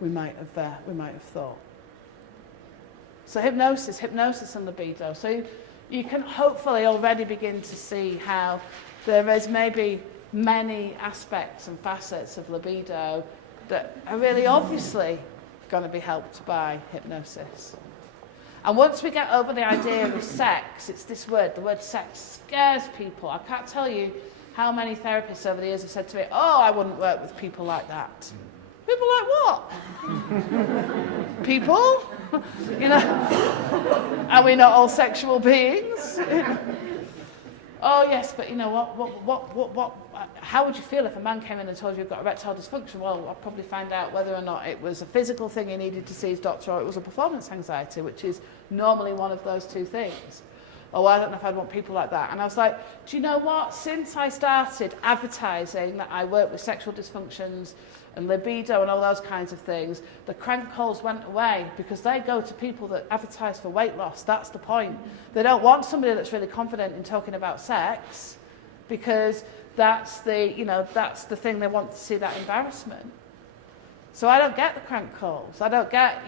we might have thought. So hypnosis and libido. So you can hopefully already begin to see how there is maybe many aspects and facets of libido that are really obviously going to be helped by hypnosis. And once we get over the idea of sex, it's this word, the word sex scares people. I can't tell you how many therapists over the years have said to me, oh, I wouldn't work with people like that. People like what? People? You know, are we not all sexual beings? Oh yes, but you know what? How would you feel if a man came in and told you you've got erectile dysfunction? Well, I'd probably find out whether or not it was a physical thing he needed to see his doctor, or it was a performance anxiety, which is normally one of those two things. Oh, I don't know if I'd want people like that. And I was like, do you know what? Since I started advertising that I work with sexual dysfunctions and libido and all those kinds of things, the crank calls went away, because they go to people that advertise for weight loss. That's the point. They don't want somebody that's really confident in talking about sex, because that's the thing they want to see, that embarrassment. So I don't get the crank calls. I don't get,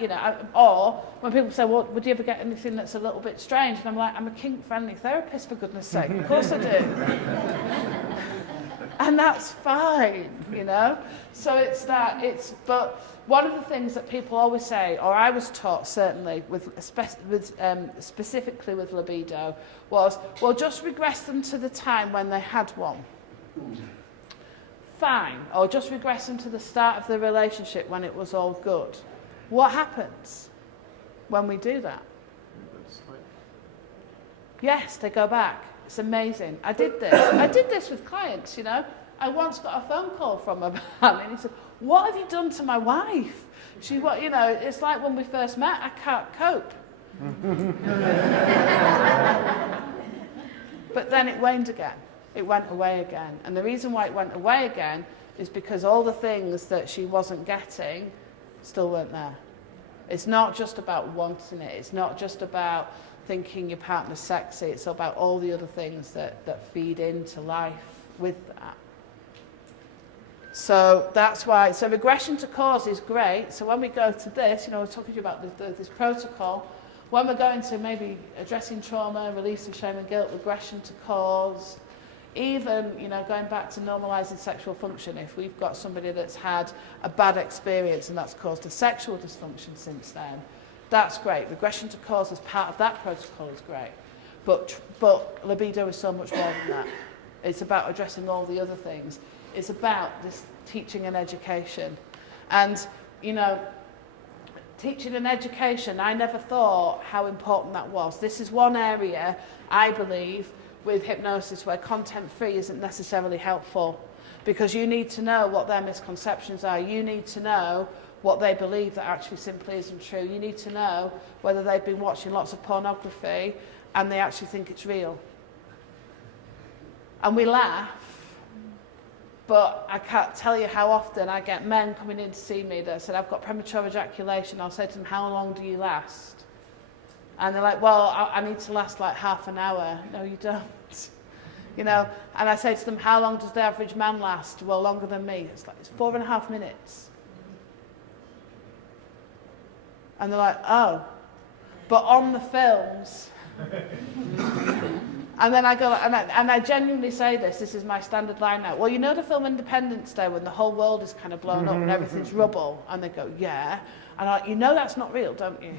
or when people say, well, would you ever get anything that's a little bit strange? And I'm like, I'm a kink-friendly therapist, for goodness sake. Of course I do. And that's fine, So but one of the things that people always say, or I was taught certainly, specifically with libido, was, well, just regress them to the time when they had one. Fine. Or just regress them to the start of the relationship when it was all good. What happens when we do that? Yes, they go back. It's amazing. I did this with clients, I once got a phone call from a man, and he said, what have you done to my wife? It's like when we first met, I can't cope. But then it waned again. It went away again. And the reason why it went away again is because all the things that she wasn't getting still weren't there. It's not just about wanting it. It's not just about thinking your partner's sexy. It's about all the other things that feed into life with that. So that's why. So regression to cause is great. So when we go to this, we're talking to you about this protocol. When we're going to maybe addressing trauma, release of shame and guilt, regression to cause, even, going back to normalising sexual function, if we've got somebody that's had a bad experience and that's caused a sexual dysfunction since then, that's great. Regression to cause as part of that protocol is great. But libido is so much more than that. It's about addressing all the other things. It's about this teaching and education. And, teaching and education, I never thought how important that was. This is one area, I believe, with hypnosis where content-free isn't necessarily helpful, because you need to know what their misconceptions are. You need to know what they believe that actually simply isn't true. You need to know whether they've been watching lots of pornography and they actually think it's real. And we laugh, but I can't tell you how often I get men coming in to see me that said, I've got premature ejaculation. I'll say to them, how long do you last? And they're like, well, I need to last like half an hour. No, you don't. And I say to them, how long does the average man last? Well, longer than me. It's 4.5 minutes. And they're like, oh. But on the films. And then I go, and I genuinely say this is my standard line now. Well, the film Independence Day, when the whole world is kind of blown up and everything's rubble? And they go, yeah. And I'm like, that's not real, don't you?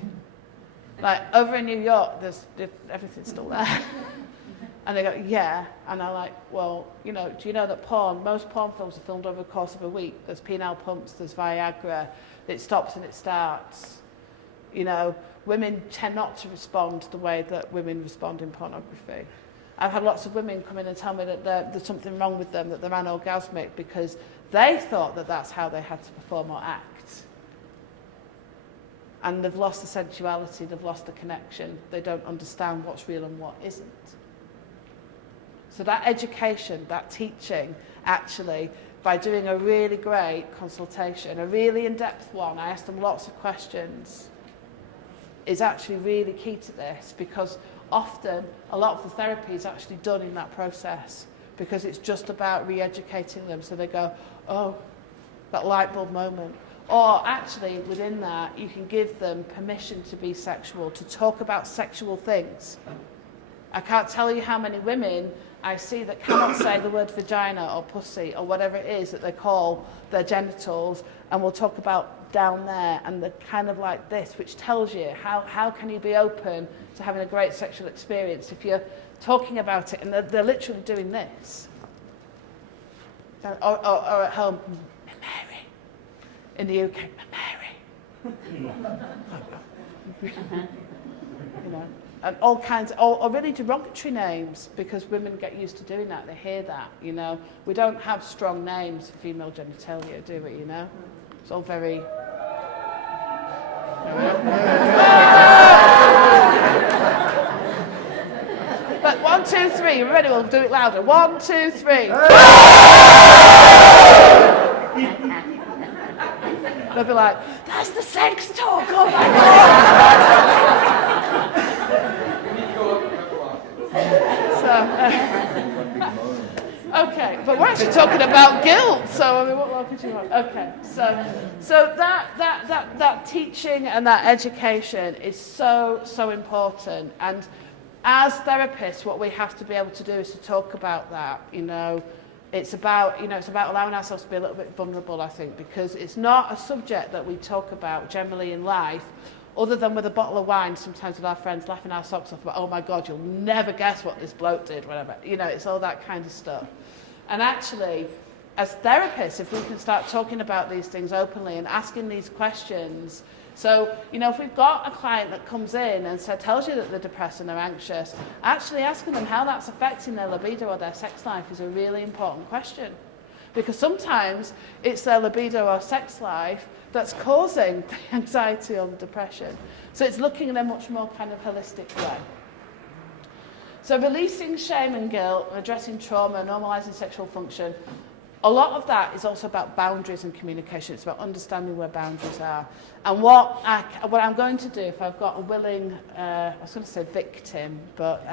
Like, over in New York, everything's still there. And they go, yeah. And I'm like, well, do you know that most porn films are filmed over the course of a week? There's penile pumps, there's Viagra, it stops and it starts. Women tend not to respond the way that women respond in pornography. I've had lots of women come in and tell me that there's something wrong with them, that they're anorgasmic, because they thought that that's how they had to perform or act. And they've lost the sensuality, they've lost the connection, they don't understand what's real and what isn't. So that education, that teaching, actually, by doing a really great consultation, a really in-depth one. I asked them lots of questions. Is actually really key to this, because often a lot of the therapy is actually done in that process, because it's just about re-educating them so they go, oh, that light bulb moment. Or actually within that you can give them permission to be sexual, to talk about sexual things. I can't tell you how many women I see that cannot say the word vagina or pussy or whatever it is that they call their genitals, and we'll talk about down there and the kind of like this, which tells you how can you be open to having a great sexual experience if you're talking about it and they're literally doing this. Or at home, Mary. In the UK, Mary. You know, and all kinds, or really derogatory names, because women get used to doing that. They hear that, you know. We don't have strong names for female genitalia, do we, you know? It's all very... But 1, 2, 3, you ready? We'll do it louder. 1, 2, 3. They'll be like, that's the sex talk, oh my God. Okay, but we're actually talking about guilt, so I mean, what more could you want? Okay, so that teaching and that education is so important, and as therapists, what we have to be able to do is to talk about that. You know, it's about allowing ourselves to be a little bit vulnerable, I think, because it's not a subject that we talk about generally in life, other than with a bottle of wine, sometimes with our friends, laughing our socks off about, oh my God, you'll never guess what this bloke did, whatever. You know, it's all that kind of stuff. And actually, as therapists, if we can start talking about these things openly and asking these questions, so, you know, if we've got a client that comes in and tells you that they're depressed and they're anxious, actually asking them how that's affecting their libido or their sex life is a really important question. Because sometimes it's their libido or sex life that's causing the anxiety or the depression. So it's looking in a much more kind of holistic way. So releasing shame and guilt, addressing trauma, normalising sexual function, a lot of that is also about boundaries and communication. It's about understanding where boundaries are. And what I'm going to do, if I've got a willing, I was going to say victim, but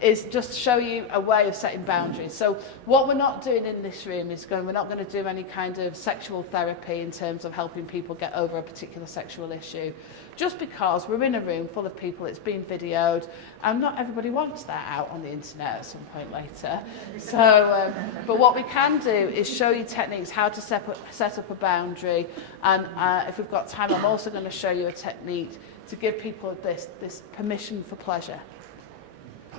is just show you a way of setting boundaries. So what we're not doing in this room is we're not going to do any kind of sexual therapy in terms of helping people get over a particular sexual issue. Just because we're in a room full of people, it's been videoed, and not everybody wants that out on the internet at some point later. So, but what we can do is show you techniques how to set up a boundary, and if we've got time, I'm also going to show you a technique to give people this permission for pleasure.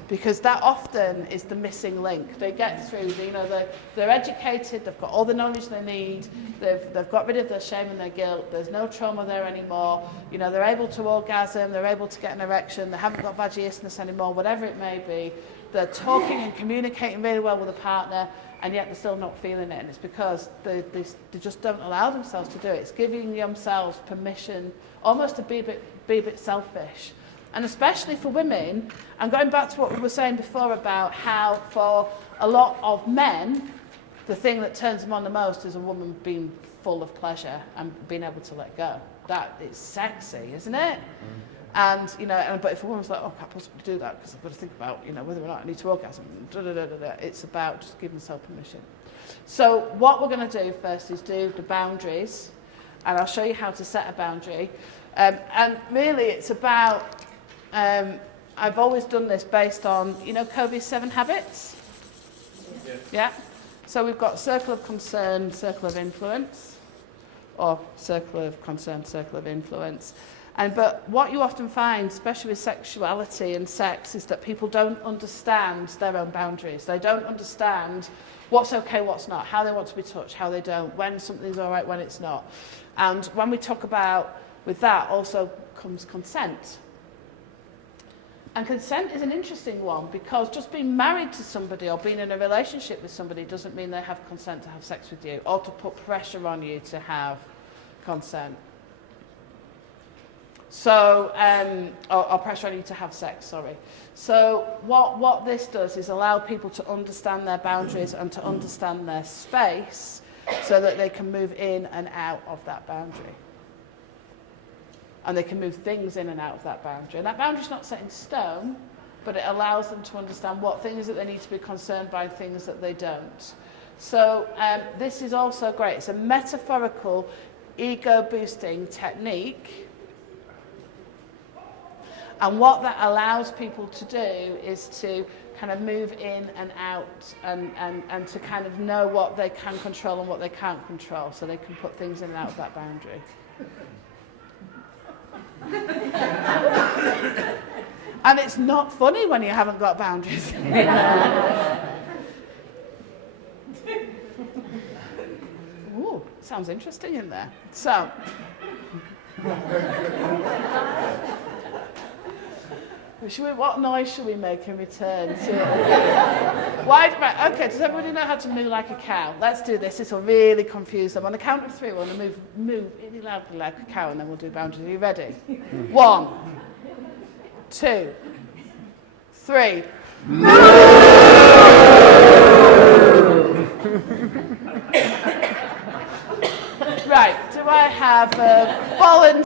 Because that often is the missing link. They get through, you know, they're educated, they've got all the knowledge they need, they've got rid of their shame and their guilt, there's no trauma there anymore, you know, they're able to orgasm, they're able to get an erection, they haven't got vaginismus anymore, whatever it may be. They're talking and communicating really well with a partner, and yet they're still not feeling it, and it's because they just don't allow themselves to do it. It's giving themselves permission almost to be a bit selfish. And especially for women, and going back to what we were saying before about how for a lot of men, the thing that turns them on the most is a woman being full of pleasure and being able to let go. That is sexy, isn't it? And, you know, but if a woman's like, oh, I can't possibly do that because I've got to think about, you know, whether or not I need to orgasm, it's about just giving yourself permission. So what we're going to do first is do the boundaries, and I'll show you how to set a boundary. And really it's about... I've always done this based on, you know, Covey's 7 habits? Yeah? So we've got circle of concern, circle of influence, or circle of concern, circle of influence. But what you often find, especially with sexuality and sex, is that people don't understand their own boundaries. They don't understand what's okay, what's not, how they want to be touched, how they don't, when something's all right, when it's not. And when we talk about, with that also comes consent. And consent is an interesting one, because just being married to somebody or being in a relationship with somebody doesn't mean they have consent to have sex with you or to put pressure on you to have consent. So, or pressure on you to have sex, sorry. So what this does is allow people to understand their boundaries and to understand their space so that they can move in and out of that boundary. And they can move things in and out of that boundary. And that boundary's not set in stone, but it allows them to understand what things that they need to be concerned by and things that they don't. So this is also great. It's a metaphorical ego-boosting technique. And what that allows people to do is to kind of move in and out and to kind of know what they can control and what they can't control, so they can put things in and out of that boundary. And it's not funny when you haven't got boundaries. Ooh, sounds interesting in there. So, what noise should we make in return? Right, okay, does everybody know how to moo like a cow? Let's do this. This will really confuse them. On the count of 3, we're going to moo really loudly like a cow, and then we'll do boundaries. Are you ready? 1, 2, 3. Right, do I have a volunteer?